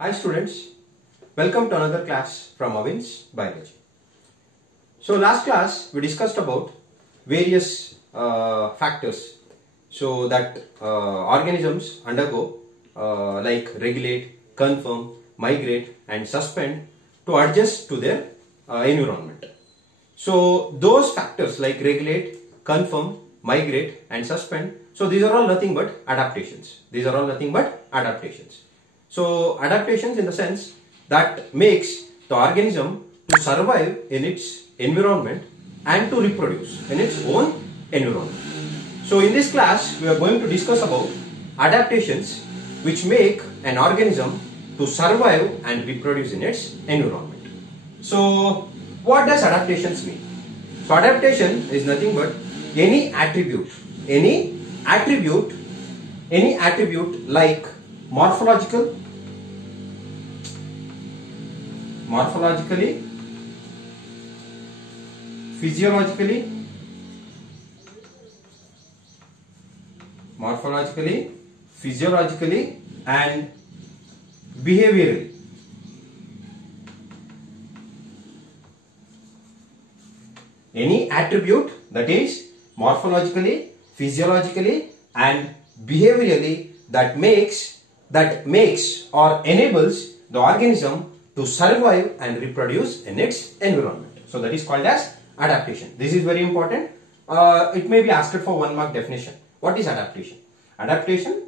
Hi students, welcome to another class from Avin's Biology. So last class we discussed about various factors so that organisms undergo like regulate, confirm, migrate and suspend to adjust to their environment. So those factors like regulate, confirm, migrate and suspend, so these are all nothing but adaptations. So adaptations in the sense that makes the organism to survive in its environment and to reproduce in its own environment. So in this class we are going to discuss about adaptations which make an organism to survive and reproduce in its environment. So what does adaptations mean? So adaptation is nothing but any attribute like morphologically, physiologically, and behaviorally. Any attribute that is morphologically, physiologically and behaviorally that makes or enables the organism to survive and reproduce in its environment. So that is called as adaptation. This is very important. It may be asked for 1 mark definition. What is adaptation? Adaptation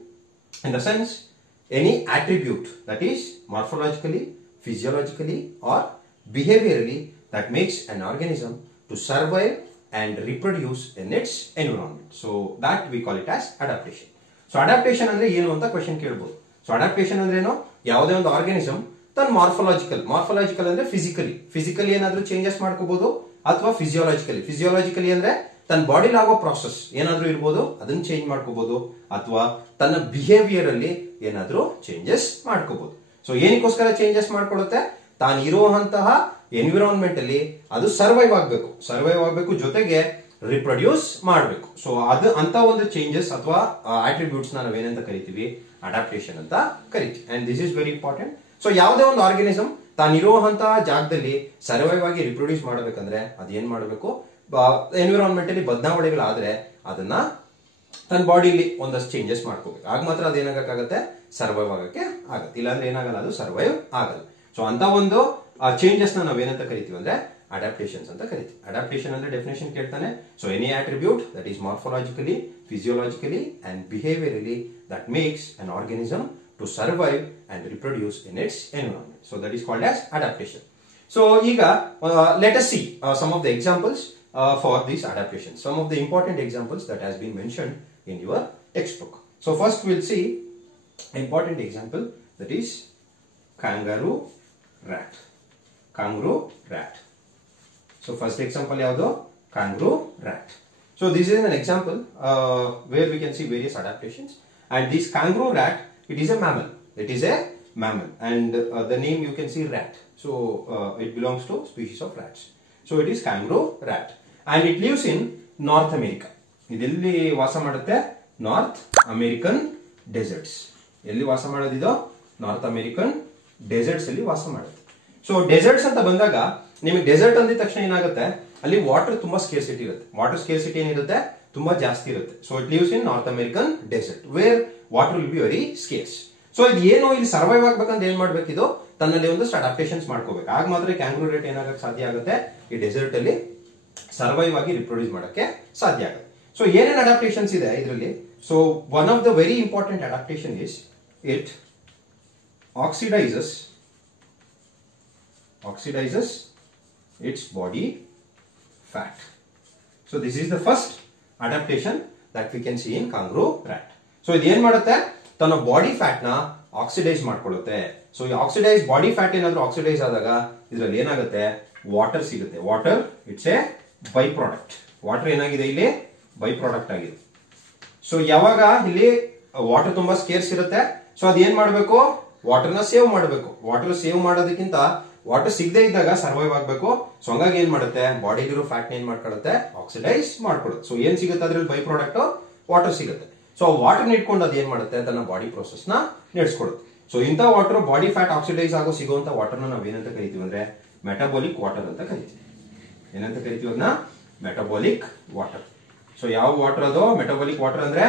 in the sense any attribute that is morphologically, physiologically or behaviorally that makes an organism to survive and reproduce in its environment. So that we call it as adaptation. So adaptation andre ಏನು ಅಂತ question ಕೇಳಬಹುದು. So adaptation ಅಂದ್ರೆ ಏನು? ಯಾವುದೇ ಒಂದು organism ತನ್ನ morphological ಅಂದ್ರೆ physically ಏನಾದ್ರೂ ಚೇಂಜಸ್ ಮಾಡ್ಕೋಬಹುದು ಅಥವಾ ಫಿಸಿಯೋಲಾಜಿಕಲಿ ಅಂದ್ರೆ ತನ್ನ ಬಾಡಿಲಿ ಆಗೋ ಪ್ರಾಸೆಸ್ ಏನಾದ್ರೂ ಇರಬಹುದು ಅದನ್ನ ಚೇಂಜ್ ಮಾಡ್ಕೋಬಹುದು ಅಥವಾ ತನ್ನ ಬಿಹೇವಿಯರ್ ಅಲ್ಲಿ ಏನಾದ್ರೂ ಚೇಂಜಸ್ ಮಾಡ್ಕೋಬಹುದು. ಸೊ ಏನಕ್ಕೋಸ್ಕರ ಚೇಂಜಸ್ ಮಾಡ್ಕೊಳ್ಳುತ್ತೆ? ತಾನು ಇರುವಂತಹ ಎನ್ವಿರಾನ್ಮೆಂಟ್ ಅಲ್ಲಿ ಅದು ಸರ್ವೈವ್ ಆಗಬೇಕು ಜೊತೆಗೆ ರಿಪ್ರೊಡ್ಯೂಸ್ ಮಾಡಬೇಕು. ಸೊ ಅದು ಅಂತ ಒಂದು ಚೇಂಜಸ್ ಅಥವಾ ಆಟ್ರಿಬ್ಯೂಟ್ಸ್ ನಾವೇನಂತ ಕರಿತೀವಿ? ಅಡಾಪ್ಟೇಷನ್ ಅಂತ ಕರಿತೀವಿ. And this is very important. So ಯಾವುದೇ ಒಂದು ಆರ್ಗಾನಿಸಮ್ ತಾನಿರುವಂತಹ ಜಾಗದಲ್ಲಿ ಸರ್ವೈವ್ ಆಗಿ ರಿಪ್ರೊಡ್ಯೂಸ್ ಮಾಡಬೇಕಂದ್ರೆ ಅದೇನ್ ಮಾಡಬೇಕು? ಎನ್ವಿರಾನ್ಮೆಂಟ್ ಅಲ್ಲಿ ಬದಲಾವಣೆಗಳಾದ್ರೆ ಅದನ್ನ ತನ್ನ ಬಾಡಿಲಿ ಒಂದಷ್ಟು ಚೇಂಜಸ್ ಮಾಡ್ಕೋಬೇಕು. ಆಗ ಮಾತ್ರ ಅದೇನಾಗಕ್ಕಾಗತ್ತೆ? ಸರ್ವೈವ್ ಆಗಕ್ಕೆ ಆಗತ್ತೆ. ಇಲ್ಲಾಂದ್ರೆ ಏನಾಗಲ್ಲ, ಅದು ಸರ್ವೈವ್ ಆಗಲ್ಲ. ಸೊ ಅಂತ ಒಂದು ಚೇಂಜಸ್ ನಾವೇನಂತ ಕರಿತೀವಿ ಅಂದ್ರೆ ಅಡಾಪ್ಟೇಷನ್ಸ್ ಅಂತ ಕರಿತೀವಿ. ಅಡಾಪ್ಟೇಷನ್ ಅಂದ್ರೆ ಡೆಫಿನೇಷನ್ ಕೇಳ್ತಾನೆ. So any attribute that is morphologically, physiologically and behaviorally that makes an organism to survive and reproduce in its environment. So that is called as adaptation. So ಈಗ let us see some of the examples for these adaptations. Some of the important examples that has been mentioned in your textbook. So first we'll see important example, that is kangaroo rat. So first example ಯಾವುದು? Kangaroo rat. So this is an example where we can see various adaptations, and this kangaroo rat, it is a mammal. And the name you can see rat. So it belongs to species of rats. So it is kangaroo rat, and it lives in North America. ಇದೆಲ್ಲಿ ವಾಸ ಮಾಡುತ್ತೆ? North American deserts. ಎಲ್ಲಿ ವಾಸ ಮಾಡೋದಿದು? North American deserts ಅಲ್ಲಿ ವಾಸ ಮಾಡುತ್ತೆ. So deserts ಅಂತ ಬಂದಾಗ ನಿಮಗೆ ಡೆಸರ್ಟ್ ಅಂದಿದ ತಕ್ಷಣ ಏನಾಗುತ್ತೆ? ಅಲ್ಲಿ ವಾಟರ್ ತುಂಬಾ ಸ್ಕೇರ್ಸಿಟಿ ಇರುತ್ತೆ. ವಾಟರ್ ಸ್ಕೇರ್ಸಿಟಿ ಏನಿರುತ್ತೆ? ತುಂಬಾ ಜಾಸ್ತಿ ಇರುತ್ತೆ. So it lives in North American desert where water will be very scarce. So ಇದು ಏನು, ಇಲ್ಲಿ ಸರ್ವೈವ್ ಆಗ್ಬೇಕಂದ್ರೆ ಏನ್ ಮಾಡ್ಬೇಕಿದು? ತನ್ನಲ್ಲಿ ಒಂದಷ್ಟು ಅಡಾಪ್ಟೇಷನ್ಸ್ ಮಾಡ್ಕೋಬೇಕು. ಆಗ ಮಾತ್ರ ಕ್ಯಾಂಗ್ರೂ ರೇಟ್ ಏನಾಗಕ್ಕೆ ಸಾಧ್ಯ ಆಗುತ್ತೆ? ಈ ಡೆಸರ್ಟ್ ಅಲ್ಲಿ ಸರ್ವೈವ್ ಆಗಿ ರಿಪ್ರೊಡ್ಯೂಸ್ ಮಾಡಕ್ಕೆ ಸಾಧ್ಯ ಆಗುತ್ತೆ. ಸೊ ಏನೇನು ಅಡಾಪ್ಟೇಷನ್ಸ್ ಇದೆ ಇದರಲ್ಲಿ? So one of the very important adaptation is it oxidises its body fat. So this is the first adaptation that we can see in kangaroo rat. So ಇದು ಏನ್ ಮಾಡುತ್ತೆ? ತನ್ನ ಬಾಡಿ ಫ್ಯಾಟ್ ನ oxidise ಮಾಡ್ಕೊಳ್ಳುತ್ತೆ. So ಈ oxidise body fat ಏನಾದ್ರೂ oxidise ಆದಾಗ ಇದ್ರಲ್ಲಿ ಏನಾಗುತ್ತೆ? ವಾಟರ್ ಸಿಗುತ್ತೆ. Water it's A by product. Water ಏನಾಗಿದೆ? ಇಲ್ಲಿ ಬೈ ಪ್ರಾಡಕ್ಟ್ ಆಗಿದೆ. ಸೊ ಯಾವಾಗ ಇಲ್ಲಿ ವಾಟರ್ ತುಂಬಾ ಸ್ಕೇರ್ಸ್ ಇರುತ್ತೆ, ಸೊ ಅದೇನ್ ಮಾಡ್ಬೇಕು? ವಾಟರ್ನ ಸೇವ್ ಮಾಡಬೇಕು. ವಾಟರ್ ಸೇವ್ ಮಾಡೋದಕ್ಕಿಂತ ವಾಟರ್ ಸಿಗದೆ ಇದ್ದಾಗ ಸರ್ವೈವ್ ಆಗಬೇಕು. ಸೊ ಹಂಗಾಗಿ ಏನ್ ಮಾಡುತ್ತೆ? ಬಾಡಿಲಿರೋ ಫ್ಯಾಟ್ ಏನ್ ಮಾಡ್ಕೊಳ್ಳುತ್ತೆ? ಆಕ್ಸಿಡೈಸ್ ಮಾಡ್ಕೊಳ್ಳುತ್ತೆ. ಸೊ ಏನ್ ಸಿಗುತ್ತೆ ಅದ್ರಲ್ಲಿ? ಬೈ ಪ್ರಾಡಕ್ಟ್ ವಾಟರ್ ಸಿಗುತ್ತೆ. ಸೊ ವಾಟರ್ ಇಟ್ಕೊಂಡು ಅದು ಏನ್ ಮಾಡುತ್ತೆ? ತನ್ನ ಬಾಡಿ ಪ್ರೋಸೆಸ್ ನ ನಡೆಸ್ಕೊಡುತ್ತೆ. ಸೊ ಇಂಥ ವಾಟರ್ ಬಾಡಿ ಫ್ಯಾಟ್ ಆಕ್ಸಿಡೈಸ್ ಆಗೋ ಸಿಗುವಂತ ವಾಟರ್ನ ನಾವು ಏನಂತ ಕರಿತೀವಿ ಅಂದ್ರೆ ಮೆಟಬಾಲಿಕ್ ವಾಟರ್ ಅಂತ ಕರಿತೀವಿ. ಏನಂತ ಕರಿತೀವಿ ಅದನ್ನ? Metabolic water. ಸೊ ಯಾವ ವಾಟರ್ ಅದು ಮೆಟಬಾಲಿಕ್ ವಾಟರ್ ಅಂದ್ರೆ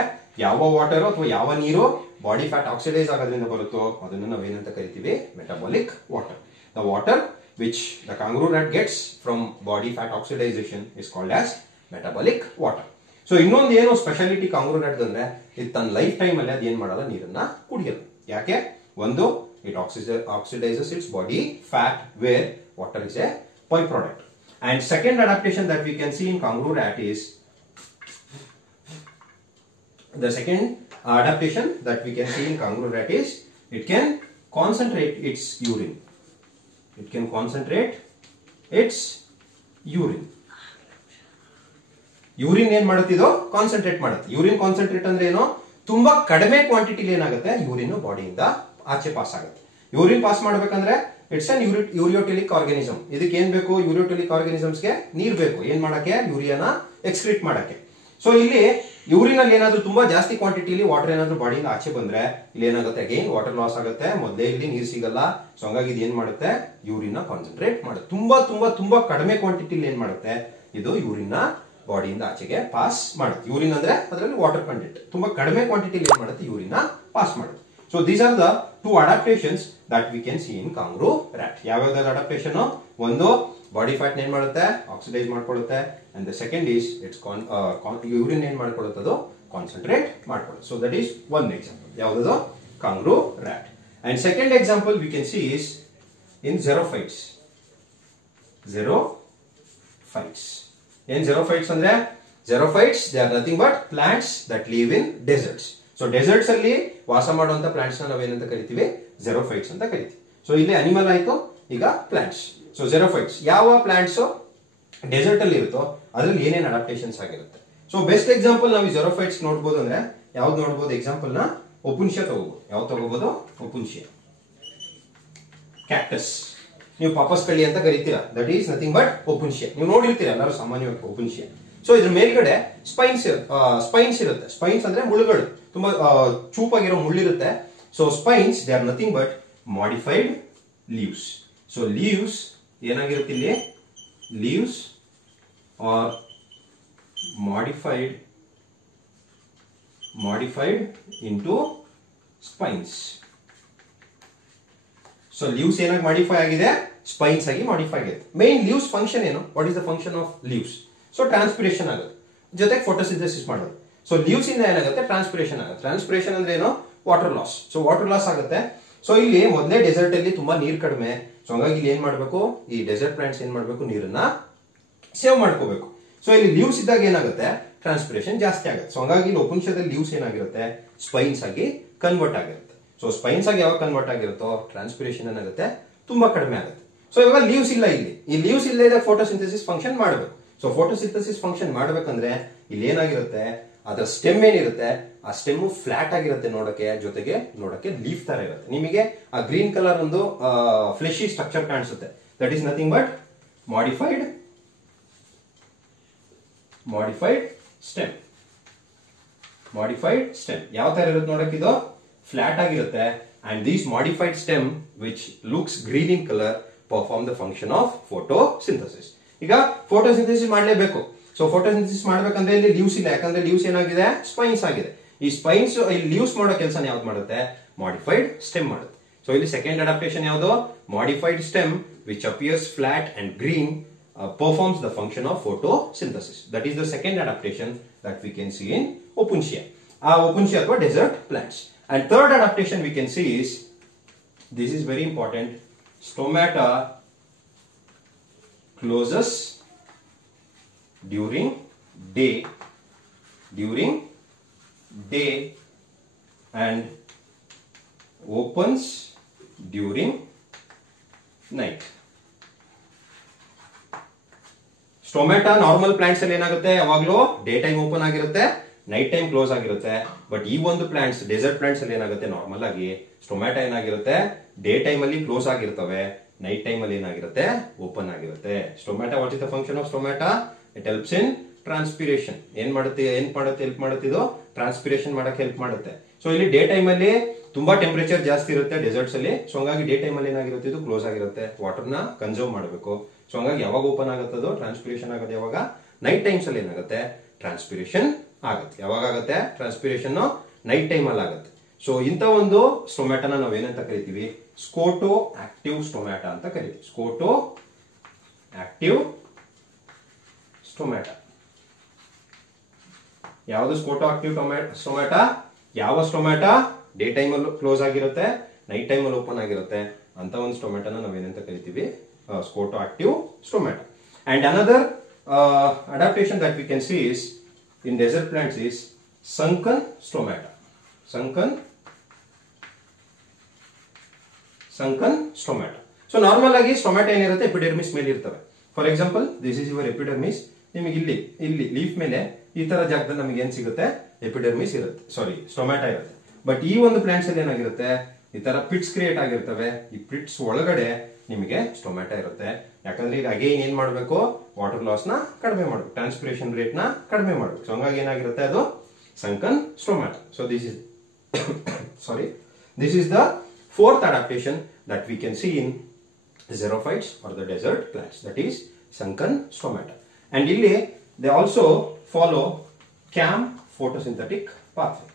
ಯಾವ ವಾಟರ್ ಅಥವಾ ಯಾವ ನೀರು ಬಾಡಿ ಫ್ಯಾಟ್ ಆಕ್ಸಿಡೈಸ್ ಆಗೋದ್ರಿಂದ ಬರುತ್ತೋ ಅದನ್ನು ನಾವು ಏನಂತ ಕರಿತೀವಿ? Metabolic water. The water which the kangaroo rat gets from body fat oxidization is called as metabolic water. So ಇನ್ನೊಂದು ಏನು ಸ್ಪೆಷಾಲಿಟಿ kangaroo rat ಅಂದ್ರೆ ಇದು ತನ್ನ ಲೈಫ್ ಟೈಮ್ ಅಲ್ಲಿ ಅದು ಏನ್ ಮಾಡಲ್ಲ, ನೀರನ್ನ ಕುಡಿಯಲ್ಲ. ಯಾಕೆ? ಒಂದು, it oxidizes its body fat where water is a byproduct. And second adaptation that we can see in kangaroo rat is the second adaptation that we can see in kangaroo rat is it can concentrate its urine. It can concentrate its urine. Urine ಏನ್ ಮಾಡುತ್ತಿದೋ concentrate ಮಾಡುತ್ತೆ. Urine concentrate ಅಂದ್ರೆ ಏನು? ತುಂಬಾ ಕಡಿಮೆ ಕ್ವಾಂಟಿಟಿಲಿ ಏನಾಗುತ್ತೆ, urine ಬಾಡಿಯಿಂದ ಆಚೆ pass ಆಗುತ್ತೆ. Urine pass ಮಾಡ್ಬೇಕಂದ್ರೆ ಇಟ್ಸ್ ಅನ್ ಯೂರಿಯೋಟೆಲಿಕ್ ಆರ್ಗಾನಿಸಮ್. ಇದಕ್ಕೆ ಏನ್ ಬೇಕು? ಯೂರಿಯೋಟೆಲಿಕ್ ಆರ್ಗಾನಿಸಮ್ಸ್ಗೆ ನೀರ್ ಬೇಕು. ಏನ್ ಮಾಡಕ್ಕೆ? ಯೂರಿಯಾನ ಎಕ್ಸ್ಕ್ರೀಟ್ ಮಾಡಕ್ಕೆ. ಸೊ ಇಲ್ಲಿ ಯೂರಿನ್ ಅಲ್ಲಿ ಏನಾದ್ರೂ ತುಂಬಾ ಜಾಸ್ತಿ ಕ್ವಾಂಟಿಟಿಲಿ ವಾಟರ್ ಏನಾದ್ರೂ ಬಾಡಿಯಿಂದ ಆಚೆ ಬಂದ್ರೆ ಇಲ್ಲಿ ಏನಾಗುತ್ತೆ? ಅಗೇನ್ ವಾಟರ್ ಲಾಸ್ ಆಗುತ್ತೆ. ಮೊದಲೇ ಇಲ್ಲಿ ನೀರ್ ಸಿಗಲ್ಲ. ಸೊ ಹಂಗಾಗಿ ಇದು ಏನ್ ಮಾಡುತ್ತೆ? ಯೂರಿನ್ ನ ಕಾನ್ಸಂಟ್ರೇಟ್ ಮಾಡುತ್ತೆ. ತುಂಬಾ ತುಂಬಾ ತುಂಬಾ ಕಡಿಮೆ ಕ್ವಾಂಟಿಟಿಲಿ ಏನ್ ಮಾಡುತ್ತೆ? ಇದು ಯೂರಿನ್ ನ ಬಾಡಿಯಿಂದ ಆಚೆಗೆ ಪಾಸ್ ಮಾಡುತ್ತೆ. ಯೂರಿನ್ ಅಂದ್ರೆ ಅದರಲ್ಲಿ ವಾಟರ್ ಕಂಟೆಂಟ್ ತುಂಬಾ ಕಡಿಮೆ ಕ್ವಾಂಟಿಟಿಲಿ ಏನ್ ಮಾಡುತ್ತೆ? ಯೂರಿನ್ ಪಾಸ್ ಮಾಡುತ್ತೆ. So these are the two adaptations that we can see in kangaroo rat. ಯಾವ್ಯಾವ್ದು ಅಡಾಪ್ಟೇಷನ್? ಒಂದು, ಬಾಡಿ ಫ್ಯಾಟ್ ಏನ್ ಮಾಡುತ್ತೆ? ಆಕ್ಸಿಡೈಸ್ ಮಾಡ್ಕೊಳ್ಳುತ್ತೆ. And the second is it's urine ಏನ್ ಮಾಡ್ಕೊಳ್ಳುತ್ತೆ? ಅದು ಕಾನ್ಸಂಟ್ರೇಟ್ ಮಾಡ್ಕೊಳ್ಳುತ್ತೆ. So that is one example. ಯಾವ್ದು? kangaroo rat. And second example we can see is in xerophytes. xerophytes. ಏನ್ xerophytes ಅಂದ್ರೆ? xerophytes they are nothing but plants that live in deserts. So deserts ಅಲ್ಲಿ ವಾಸ ಮಾಡುವಂತ plants ನ ನಾವೇನಂತ ಕರಿತೀವಿ? xerophytes ಅಂತ ಕರಿತೀವಿ. ಸೊ ಇಲ್ಲಿ ಅನಿಮಲ್ ಆಯ್ತು, ಈಗ ಪ್ಲಾಂಟ್ಸ್. ಸೊ xerophytes ಯಾವ ಪ್ಲಾಂಟ್ಸ್ ಡೆಸರ್ಟ್ ಅಲ್ಲಿ ಇರುತ್ತೋ ಅದ್ರಲ್ಲಿ ಏನೇನ್ ಅಡಾಪ್ಟೇಷನ್ಸ್ ಆಗಿರುತ್ತೆ. ಸೊ ಬೆಸ್ಟ್ ಎಕ್ಸಾಂಪಲ್ ನಾವು xerophytes ನೋಡಬಹುದು ಅಂದ್ರೆ ಯಾವ್ದು ನೋಡಬಹುದು? ಎಕ್ಸಾಂಪಲ್ ನ ಒಪುನ್ಷಿಯ ತಗೋಬಹುದು. ಯಾವ್ದು ತಗೋಬಹುದು? ಒಪುನ್ಷಿಯ. ಕ್ಯಾಕ್ಟಸ್ ನೀವು ಪಾಪಸ್ ಕಳ್ಳಿ ಅಂತ ಕರಿತೀರಾ. That is nothing but opuntia. ನೀವು ನೋಡಿರ್ತೀರ ಎಲ್ಲರೂ ಸಾಮಾನ್ಯವಾಗಿ ಒಪುನ್ಷಿಯ. ಸೊ ಇದ್ರ ಮೇಲ್ಗಡೆ ಸ್ಪೈನ್ಸ್ ಇರುತ್ತೆ. ಸ್ಪೈನ್ಸ್ ಅಂದ್ರೆ ಮುಳ್ಳುಗಳು, ತುಂಬಾ ಚೂಪಾಗಿರೋ ಮುಳ್ಳಿರುತ್ತೆ. So spines they are nothing but modified leaves. So leaves ಏನಾಗಿರುತ್ತೆ ಇಲ್ಲಿ? Leaves are modified into spines. So leaves ಏನಾಗಿ ಮಾಡಿಫೈ ಆಗಿದೆ? ಸ್ಪೈನ್ಸ್ ಆಗಿ ಮಾಡಿಫೈ ಆಗಿದೆ. ಮೇನ್ ಲೀವ್ಸ್ ಫಂಕ್ಷನ್ ಏನು? What is the function of leaves? So transpiration ಆಗುತ್ತೆ, ಜೊತೆಗೆ photosynthesis ಮಾಡೋದು. ಸೊ ಲೀವ್ಸ್ ಇಂದ ಏನಾಗುತ್ತೆ? ಟ್ರಾನ್ಸ್ಪಿರೇಷನ್ ಆಗುತ್ತೆ. ಟ್ರಾನ್ಸ್ಪಿರೇಷನ್ ಅಂದ್ರೆ ಏನು? Water loss. So water loss ಆಗುತ್ತೆ. ಸೊ ಇಲ್ಲಿ ಮೊದಲೇ ಡೆಸರ್ಟ್ ಅಲ್ಲಿ ತುಂಬಾ ನೀರ್ ಕಡಿಮೆ. ಸೊ ಹಂಗಾಗಿ ಇಲ್ಲಿ ಏನ್ ಮಾಡ್ಬೇಕು? ಈ ಡೆಸರ್ಟ್ ಪ್ಲಾಂಟ್ಸ್ ಏನ್ ಮಾಡ್ಬೇಕು? ನೀರನ್ನ ಸೇವ್ ಮಾಡ್ಕೋಬೇಕು. ಸೊ ಇಲ್ಲಿ ಲೀವ್ಸ್ ಇದ್ದಾಗ ಏನಾಗುತ್ತೆ? ಟ್ರಾನ್ಸ್ಪಿರೇಷನ್ ಜಾಸ್ತಿ ಆಗುತ್ತೆ. ಸೊ ಹಂಗಾಗಿ ಇಲ್ಲಿ ಒಪುನ್ಷಿಯದಲ್ಲಿ ಲೀವ್ಸ್ ಏನಾಗಿರುತ್ತೆ? ಸ್ಪೈನ್ಸ್ ಆಗಿ ಕನ್ವರ್ಟ್ ಆಗಿರುತ್ತೆ. ಸೊ ಸ್ಪೈನ್ಸ್ ಆಗಿ ಯಾವಾಗ ಕನ್ವರ್ಟ್ ಆಗಿರುತ್ತೋ ಟ್ರಾನ್ಸ್ಪಿರೇಷನ್ ಏನಾಗುತ್ತೆ? ತುಂಬಾ ಕಡಿಮೆ ಆಗುತ್ತೆ. ಸೊ ಇವಾಗ ಲೀವ್ಸ್ ಇಲ್ಲ, ಇಲ್ಲಿ ಈ ಲೀವ್ಸ್ ಇಲ್ಲದೆ ಫೋಟೋಸಿಂಥಸಿಸ್ ಫಂಕ್ಷನ್ ಮಾಡಬೇಕು. ಸೊ ಫೋಟೋಸಿಂಥಸಿಸ್ ಫಂಕ್ಷನ್ ಮಾಡ್ಬೇಕಂದ್ರೆ ಇಲ್ಲಿ ಏನಾಗಿರುತ್ತೆ? ಅದರ ಸ್ಟೆಮ್ ಏನಿರುತ್ತೆ ಆ ಸ್ಟೆಮ್ ಫ್ಲಾಟ್ ಆಗಿರುತ್ತೆ ನೋಡಕ್ಕೆ, ಜೊತೆಗೆ ನೋಡಕ್ಕೆ ಲೀಫ್ ತರ ಇರುತ್ತೆ. ನಿಮಗೆ ಆ ಗ್ರೀನ್ ಕಲರ್ ಒಂದು ಫ್ಲೆಶಿ ಸ್ಟ್ರಕ್ಚರ್ ಕಾಣಿಸುತ್ತೆ. That is nothing but modified stem. Modified stem ಯಾವ ತರ ಇರುತ್ತೆ ನೋಡಕ್ಕೆ? ಇದು ಫ್ಲಾಟ್ ಆಗಿರುತ್ತೆ. And these modified stem which looks green in colour perform the function of photosynthesis. ಈಗ ಫೋಟೋಸಿಂಥಸಿಸ್ ಮಾಡಲೇಬೇಕು. ಸೊ ಫೋಟೋಸಿಂಥಸಿಸ್ ಮಾಡ್ಬೇಕಂದ್ರೆ ಇಲ್ಲಿ ಲೀವ್ಸ್ ಇಲ್ಲ, ಯಾಕಂದ್ರೆ ಲೀವ್ಸ್ ಏನಾಗಿದೆ? ಸ್ಪೈನ್ಸ್ ಆಗಿದೆ. ಈ ಸ್ಪೈನ್ಸ್ ಇಲ್ಲಿ ಲೀವ್ಸ್ ಮಾಡೋ ಕೆಲಸ ಯಾವ್ದು ಮಾಡುತ್ತೆ? ಮಾಡಿಫೈಡ್ ಸ್ಟೆಮ್ ಮಾಡುತ್ತೆ. ಸೊ ಇಲ್ಲಿ ಸೆಕೆಂಡ್ ಅಡಾಪ್ಟೇಷನ್ ಯಾವುದು? Modified stem which appears flat and green performs the function of photosynthesis. That is the second adaptation that we can see in Opuntia. Opuntia or desert plants. And third adaptation we can see is, this is very important, stomata closes during day and opens during night. Stomata normal plants ಅಲ್ಲಿ ಏನಾಗುತ್ತೆ? ಯಾವಾಗ್ಲೂ day time open ಆಗಿರುತ್ತೆ, night time close ಆಗಿರುತ್ತೆ. But ಈ ಒಂದು plants, dessert plants ಅಲ್ಲಿ ಏನಾಗುತ್ತೆ? Normal ಆಗಿ ಸ್ಟೊಮ್ಯಾಟಾ ಏನಾಗಿರುತ್ತೆ? ಡೇ ಟೈಮ್ ಅಲ್ಲಿ ಕ್ಲೋಸ್ ಆಗಿರ್ತವೆ, ನೈಟ್ ಟೈಮ್ ಅಲ್ಲಿ ಏನಾಗಿರುತ್ತೆ? ಓಪನ್ ಆಗಿರುತ್ತೆ. Stomata, what is the function of stomata? It helps in transpiration. ಏನ್ ಮಾಡುತ್ತೆ? ಹೆಲ್ಪ್ ಮಾಡುತ್ತೆ ಇದು? ಟ್ರಾನ್ಸ್ಪಿರೇಷನ್ ಮಾಡಕ್ಕೆ ಹೆಲ್ಪ್ ಮಾಡುತ್ತೆ. ಸೊ ಇಲ್ಲಿ ಡೇ ಟೈಮ್ ಅಲ್ಲಿ ತುಂಬಾ ಟೆಂಪರೇಚರ್ ಜಾಸ್ತಿ ಇರುತ್ತೆ ಡೆಸರ್ಟ್ಸ್ ಅಲ್ಲಿ. ಸೊ ಹಂಗಾಗಿ ಡೇ ಟೈಮ್ ಅಲ್ಲಿ ಏನಾಗಿರುತ್ತೆ, ಇದು ಕ್ಲೋಸ್ ಆಗಿರುತ್ತೆ, ವಾಟರ್ ನ ಕನ್ಸರ್ವ್ ಮಾಡಬೇಕು. ಸೊ ಹಂಗಾಗಿ ಯಾವಾಗ ಓಪನ್ ಆಗುತ್ತದೋ ಟ್ರಾನ್ಸ್ಪಿರೇಷನ್ ಆಗುತ್ತೆ. ಯಾವಾಗ ನೈಟ್ ಟೈಮ್ಸ್ ಅಲ್ಲಿ ಏನಾಗುತ್ತೆ, ಟ್ರಾನ್ಸ್ಪಿರೇಷನ್ ಆಗುತ್ತೆ. ಯಾವಾಗ ಆಗುತ್ತೆ ಟ್ರಾನ್ಸ್ಪಿರೇಷನ್, ನೈಟ್ ಟೈಮ್ ಅಲ್ಲಿ ಆಗುತ್ತೆ. ಸೊ ಇಂಥ ಒಂದು ಸ್ಟೊಮ್ಯಾಟನ ನಾವೇನಂತ ಕರಿತೀವಿ, ಸ್ಕೋಟೋ ಆಕ್ಟಿವ್ ಸ್ಟೊಮ್ಯಾಟ ಅಂತ ಕರಿತೀವಿ. Scoto active stomata. ಯಾವುದು ಸ್ಕೋಟೋ ಆಕ್ಟಿವ್ ಸ್ಟೊಮ್ಯಾಟ? ಯಾವ ಸ್ಟೊಮ್ಯಾಟ ಡೇ ಟೈಮ್ ಅಲ್ಲಿ ಕ್ಲೋಸ್ ಆಗಿರುತ್ತೆ, ನೈಟ್ ಟೈಮ್ ಅಲ್ಲಿ ಓಪನ್ ಆಗಿರುತ್ತೆ, ಅಂತ ಒಂದು ಸ್ಟೊಮ್ಯಾಟನ ನಾವೇನಂತ ಕರಿತೀವಿ, scoto active stomata. And another adaptation that we can see is in desert plants is sunken stomata. Sunken stomata. So normal ಆಗಿ ಸ್ಟೊಮ್ಯಾಟ ಏನಿರುತ್ತೆ, ಎಪಿಡರ್ಮಿಸ್ ಮೇಲೆ ಇರ್ತವೆ. For example this is your epidermis. ನಿಮಗೆ ಇಲ್ಲಿ ಲೀಫ್ ಮೇಲೆ ಈ ತರ ಜಾಗದಲ್ಲಿ ನಮಗೆ ಏನ್ ಸಿಗುತ್ತೆ, ಎಪಿಡರ್ಮಿಸ್ ಇರುತ್ತೆ, ಸಾರಿ ಸ್ಟೊಮ್ಯಾಟ ಇರುತ್ತೆ. ಬಟ್ ಈ ಒಂದು ಪ್ಲಾಂಟ್ಸ್ ಅಲ್ಲಿ ಏನಾಗಿರುತ್ತೆ, ಈ ತರ ಪಿಟ್ಸ್ ಕ್ರಿಯೇಟ್ ಆಗಿರ್ತವೆ. ಈ ಪಿಟ್ಸ್ ಒಳಗಡೆ ನಿಮಗೆ ಸ್ಟೊಮ್ಯಾಟ ಇರುತ್ತೆ. ಯಾಕಂದ್ರೆ ಈಗ ಅಗೇನ್ ಏನ್ ಮಾಡಬೇಕು, ವಾಟರ್ ಲಾಸ್ ನ ಕಡಿಮೆ ಮಾಡಬೇಕು, ಟ್ರಾನ್ಸ್ಪಿರೇಷನ್ ರೇಟ್ ನ ಕಡಿಮೆ ಮಾಡಬೇಕು. ಸೊ ಹಂಗಾಗಿ ಏನಾಗಿರುತ್ತೆ, ಅದು sunken stomata. So this is sorry this is the fourth adaptation that we can see in xerophytes or the desert plants, that is sunken stomata. And illi they also follow CAM photosynthetic pathway.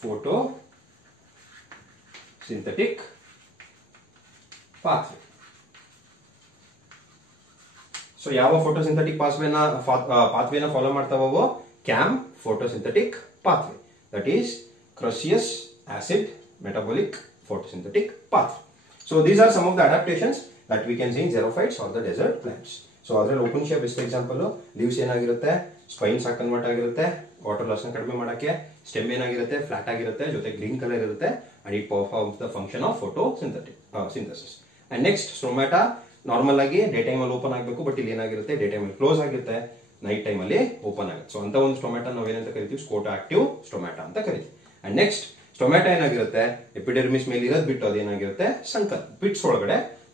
Photosynthetic pathway. So ಯಾವ photosynthetic pathway na follow ಮಾಡ್ತಾವೋ, CAM photosynthetic pathway. That is Crucius acid metabolic photosynthetic pathway. So these are some of the adaptations that we can see in xerophytes or the desert plants. So ಅದರಲ್ಲಿ open shape best example, leaves ಏನಾಗಿರುತ್ತೆ, spines ಆಗಿ convert ಆಗಿರುತ್ತೆ, water loss ನ ಕಡಿಮೆ ಮಾಡಕ್ಕೆ. Stem ಏನಾಗಿರುತ್ತೆ, flat ಆಗಿರುತ್ತೆ, ಜೊತೆ ಗ್ರೀನ್ ಕಲರ್ ಇರುತ್ತೆ, and it performs the function of photosynthesis. And next stomata normal ಆಗಿ ಡೇ ಟೈಮ್ ಅಲ್ಲಿ ಓಪನ್ ಆಗಬೇಕು, ಬಟ್ ಇಲ್ಲಿ ಏನಾಗಿರುತ್ತೆ, ಡೇ ಟೈಮ್ ಅಲ್ಲಿ ಕ್ಲೋಸ್ ಆಗಿರುತ್ತೆ, ನೈಟ್ ಟೈಮ್ ಅಲ್ಲಿ ಓಪನ್ ಆಗುತ್ತೆ. ಸೊ ಅಂತ ಒಂದು ಸ್ಟೊಮ್ಯಾಟ ನಾವೇನಂತ ಕರಿತೀವಿ, ಸ್ಕೋಟೋ ಆಕ್ಟಿವ್ ಸ್ಟೊಮ್ಯಾಟ ಅಂತ ಕರಿತೀವಿ. ಅಂಡ್ ನೆಕ್ಸ್ಟ್ ಸ್ಟೊಮ್ಯಾಟ ಏನಾಗಿರುತ್ತೆ, ಎಪಿಡರ್ಮಿಸ್ ಮೇಲೆ ಇರೋದು ಬಿಟ್ಟು ಅದೇನಾಗಿರುತ್ತೆ, ಸಂಕನ್ ಪಿಟ್ಸ್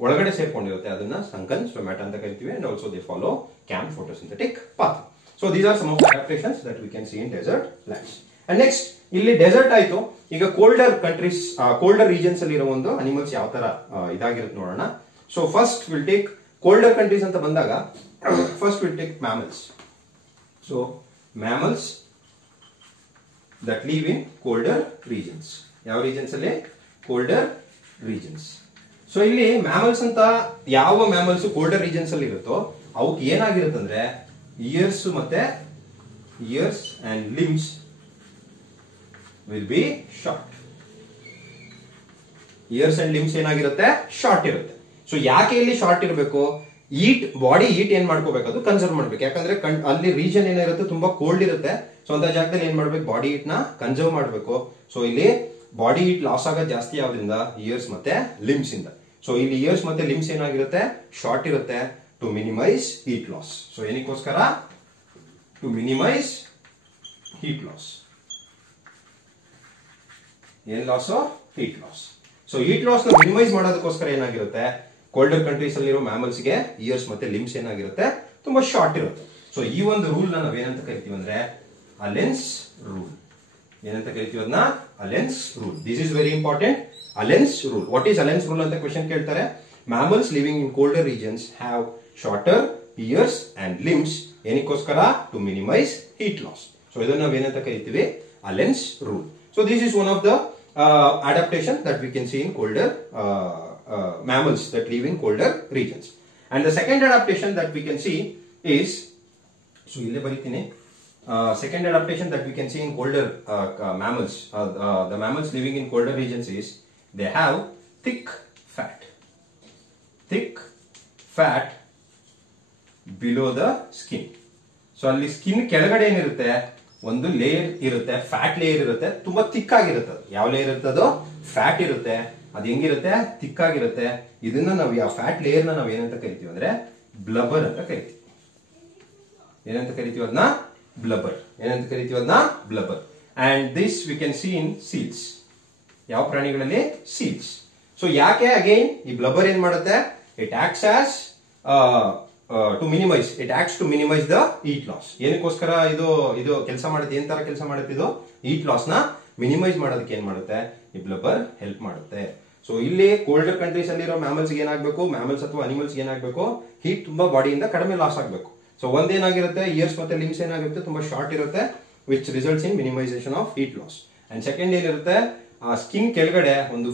ಒಳಗಡೆ ಸೇರ್ಕೊಂಡಿರುತ್ತೆ, ಅದನ್ನ ಸಂಕನ್ ಸ್ಟೊಮ್ಯಾಟ ಅಂತ ಕರಿತೀವಿ. And also they follow CAM photosynthetic path. So these are some of the adaptations that we can see in desert plants. And next ಇಲ್ಲಿ dessert ಆಯ್ತು. ಈಗ ಕೋಲ್ಡರ್ ಕಂಟ್ರೀಸ್, ಕೋಲ್ಡರ್ ರೀಜನ್ಸ್ ಅಲ್ಲಿ ಇರೋ ಒಂದು ಅನಿಮಲ್ಸ್ ಯಾವ ತರ ಇದಾಗಿರುತ್ತೆ ನೋಡೋಣ. So first will take colder countries ಅಂತ ಬಂದಾಗ, first we'll take mammals. So mammals that live in colder regions. ಯಾವ regions ಅಲ್ಲಿ, colder regions. ಸೊ ಇಲ್ಲಿ mammals ಅಂತ ಯಾವ mammals colder regions ಅಲ್ಲಿ ಇರುತ್ತೋ ಅವಕ್ಕೆ ಏನಾಗಿರುತ್ತೆ ಅಂದ್ರೆ ears and limbs will be short. Ears and limbs ಏನಾಗಿರುತ್ತೆ, ಶಾರ್ಟ್ ಇರುತ್ತೆ. ಸೊ ಯಾಕೆ ಇಲ್ಲಿ ಶಾರ್ಟ್ ಇರಬೇಕು, ಬಾಡಿ ಹೀಟ್ ಏನ್ ಮಾಡ್ಕೋಬೇಕು, ಅದು ಕನ್ಸರ್ವ್ ಮಾಡ್ಬೇಕು. ಯಾಕಂದ್ರೆ ಅಲ್ಲಿ ರೀಜನ್ ಏನಿರುತ್ತೆ ತುಂಬಾ ಕೋಲ್ಡ್ ಇರುತ್ತೆ. ಸೊ ಅಂತ ಜಾಗದಲ್ಲಿ ಏನ್ ಮಾಡ್ಬೇಕು, ಬಾಡಿ ಹೀಟ್ ನ ಕನ್ಸರ್ವ್ ಮಾಡ್ಬೇಕು. ಸೊ ಇಲ್ಲಿ ಬಾಡಿ ಹೀಟ್ ಲಾಸ್ ಆಗೋದು ಜಾಸ್ತಿ ಯಾವ್ದ್ರಿಂದ, ಇಯರ್ಸ್ ಮತ್ತೆ ಲಿಮ್ಸ್ ಇಂದ. ಸೊ ಇಲ್ಲಿ ಇಯರ್ಸ್ ಮತ್ತೆ ಲಿಮ್ಸ್ ಏನಾಗಿರುತ್ತೆ, ಶಾರ್ಟ್ ಇರುತ್ತೆ, to minimise heat loss. So ಏನಕ್ಕೋಸ್ಕರ, ಟು ಮಿನಿಮೈಸ್ ಹೀಟ್ ಲಾಸ್. ಏನ್ loss, heat loss. So heat loss ನ ಮಿನಿಮೈಸ್ ಮಾಡೋದಕ್ಕೋಸ್ಕರ ಏನಾಗಿರುತ್ತೆ, ಕೋಲ್ಡರ್ ಕಂಟ್ರೀಸ್ ಅಲ್ಲಿರೋ ಮ್ಯಾಮಲ್ಸ್ ಗೆ ಇಯರ್ಸ್ ಮತ್ತೆ ಲಿಮ್ಸ್ ಏನಾಗಿರುತ್ತೆ, ತುಂಬಾ ಶಾರ್ಟ್ ಇರುತ್ತೆ. ಸೊ ಈ ಒಂದು ರೂಲ್ ನ ನಾವೇನಂತ ಕರಿತೀವಿ ಅಂದ್ರೆ ಅಲೆನ್ಸ್ ರೂಲ್. ಏನಂತ ಕರಿತೀವಿ ಅದನ್ನ, Allen's rule. This is very important, Allen's rule. What is Allen's rule ಅಂತ ಕ್ವೆಶ್ಚನ್ ಕೇಳ್ತಾರೆ. Mammals living in colder regions have shorter ears and limbs. ಏನಕ್ಕೋಸ್ಕರ, to minimise heat loss. So ಇದನ್ನ ನಾವೇನಂತ ಕರಿತೀವಿ, Allen's rule. So this is one of the adaptation that we can see in colder mammals that live in colder regions. And the second adaptation that we can see is, so ille baritine, second adaptation that we can see in colder mammals, the mammals living in colder regions is they have thick fat below the skin. So alli skin ಕೆಳಗಡೆ ಏನಿರುತ್ತೆ, ಒಂದು layer ಇರುತ್ತೆ, fat layer ಇರುತ್ತೆ, ತುಂಬಾ thick ಆಗಿರುತ್ತೆ. ಯಾವ layer ಇರ್ತದೋ, fat ಇರುತ್ತೆ. ಅದು ಹೆಂಗಿರುತ್ತೆ, ಥಿಕ್ ಆಗಿರುತ್ತೆ. ಇದನ್ನ ನಾವು ಯಾವ ಫ್ಯಾಟ್ ಲೇಯರ್ ನ ನಾವು ಏನಂತ ಕರಿತೀವಿ ಅಂದ್ರೆ ಬ್ಲಬರ್ ಅಂತ ಕರಿತೀವಿ. ಏನಂತ ಕರಿತೀವಿ ಅದನ್ನ, ಬ್ಲಬರ್. ಏನಂತ ಕರಿತೀವಿ ಅದನ್ನ, blubber. And this we can see in seals. ಯಾವ ಪ್ರಾಣಿಗಳಲ್ಲಿ, ಸೀಲ್ಸ್. ಸೊ ಯಾಕೆ ಅಗೈನ್ ಈ ಬ್ಲಬರ್ ಏನ್ ಮಾಡುತ್ತೆ, it acts as to minimise, it acts to minimise the heat loss. ಏನಕ್ಕೋಸ್ಕರ ಇದು ಕೆಲಸ ಮಾಡುತ್ತೆ, ಏನ್ ತರ ಕೆಲಸ ಮಾಡುತ್ತೆ ಇದು? ಹೀಟ್ ಲಾಸ್ ನ ಮಿನಿಮೈಸ್ ಮಾಡೋದಕ್ಕೆ ಏನ್ ಮಾಡುತ್ತೆ ಈ ಬ್ಲಬ್ಬರ್ ಹೆಲ್ಪ್ ಮಾಡುತ್ತೆ. ಸೊ ಇಲ್ಲಿ ಕೋಲ್ಡರ್ ಕಂಟ್ರೀಸ್ ಅಲ್ಲಿರೋ ಮ್ಯಾಮಲ್ಸ್ ಏನಾಗಬೇಕು, ಮ್ಯಾಮಲ್ಸ್ ಅಥವಾ ಅನಿಮಲ್ಸ್ ಏನಾಗಬೇಕು, ಹೀಟ್ ತುಂಬಾ ಬಾಡಿಯಿಂದ ಕಡಿಮೆ ಲಾಸ್ ಆಗಬೇಕು. ಸೊ ಒಂದೇನಾಗಿರುತ್ತೆ, ಇಯರ್ಸ್ ಮತ್ತೆ ಲಿಮ್ಸ್ ಏನಾಗಿರುತ್ತೆ ತುಂಬಾ ಶಾರ್ಟ್ ಇರುತ್ತೆ, which results in minimisation of heat loss. And second ಏನಿರುತ್ತೆ, ಆ ಸ್ಕಿನ್ ಕೆಳಗಡೆ ಒಂದು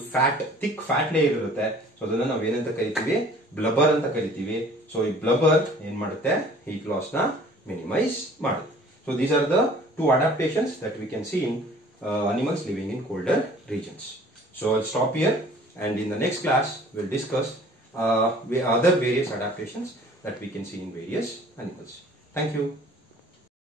ಥಿಕ್ ಫ್ಯಾಟ್ ಲೇಯರ್ ಇರುತ್ತೆ. ಸೊ ಅದನ್ನ ನಾವು ಏನಂತ ಕರಿತೀವಿ, ಬ್ಲಬರ್ ಅಂತ ಕರಿತೀವಿ. ಸೊ ಈ ಬ್ಲಬರ್ ಏನ್ ಮಾಡುತ್ತೆ, ಹೀಟ್ ಲಾಸ್ ನ ಮಿನಿಮೈಸ್ ಮಾಡುತ್ತೆ. So these are the two adaptations that we can see in animals living in colder regions. So I'll stop here, and in the next class we'll discuss other various adaptations that we can see in various animals. Thank you.